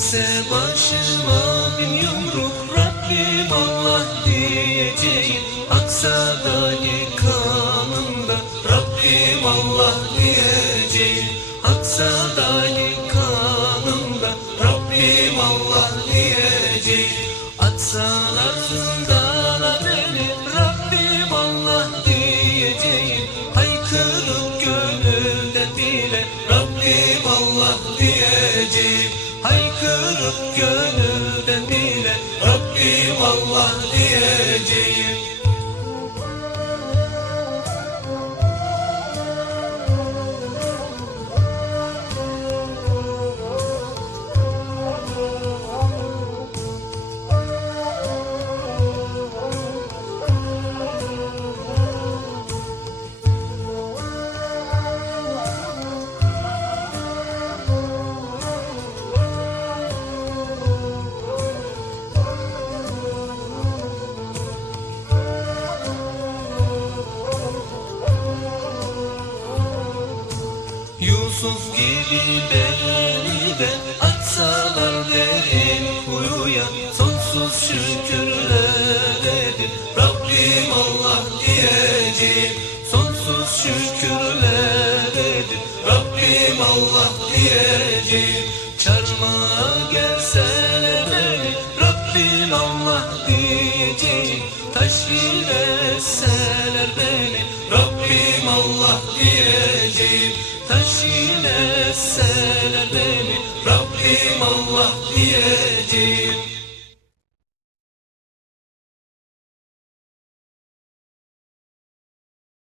İnse başıma bin yumruk Rabbim Allah diyeceğim. Aksa dali kanımda Rabbim Allah diyeceğim. Aksa dali kanımda Rabbim Allah diyeceğim. Atsalar gönülden bile Rabbim Allah diyeceğim Yusuf gibi beni de atsalar derin kuyuya. Sonsuz şükürler edin Rabbim Allah diyeceğim Sonsuz şükürler edin Rabbim Allah diyeceğim Çarmıha gelseler beni Rabbim Allah diyeceğim Taş ile etseler beni Rabbim Allah diyeceğim Taş ile etseler beni. Rabbim Allah